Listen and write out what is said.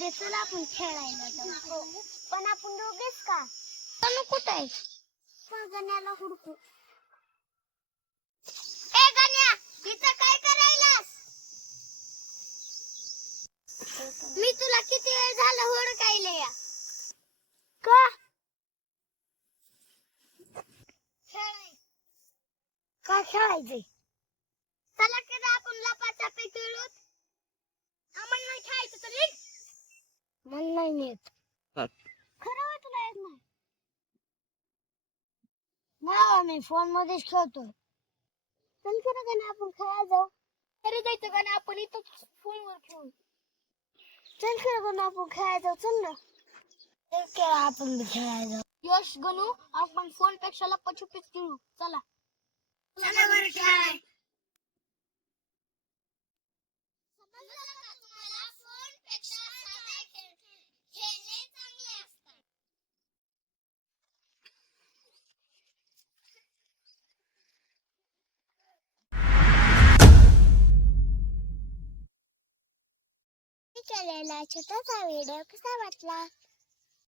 उद्या चला आपण खेळायला जाऊ. पण आपण दोघेच का? तनु कुठे आहे? पण गण्याला हुडकू. ए गण्या, इथं काय करायलास? मी तुला किती वेळ झाला हुडकायले या. का? खेळाय. का खेळायचे? चला की आपण लपाछपी खेळू. आम्हाला नाही खेळायचं तर निघ. मला नाही येत. खरं वाटलं येत नाही. नाही मी फोन मध्येच खेळतो. चल खरं का आपण खेळायला जाऊ. अरे जायचं का ना आपण इथं फोनवर खेळू. चल खरं का आपण खेळायला जाऊ. चल ना. चल आपण खेळायला जाऊ. यश गणू आपण फोन पेक्षा लपाछपीच खेळू. चला. चला बरं खेळाय. केलेला छोटासा व्हिडिओ कसा वाटला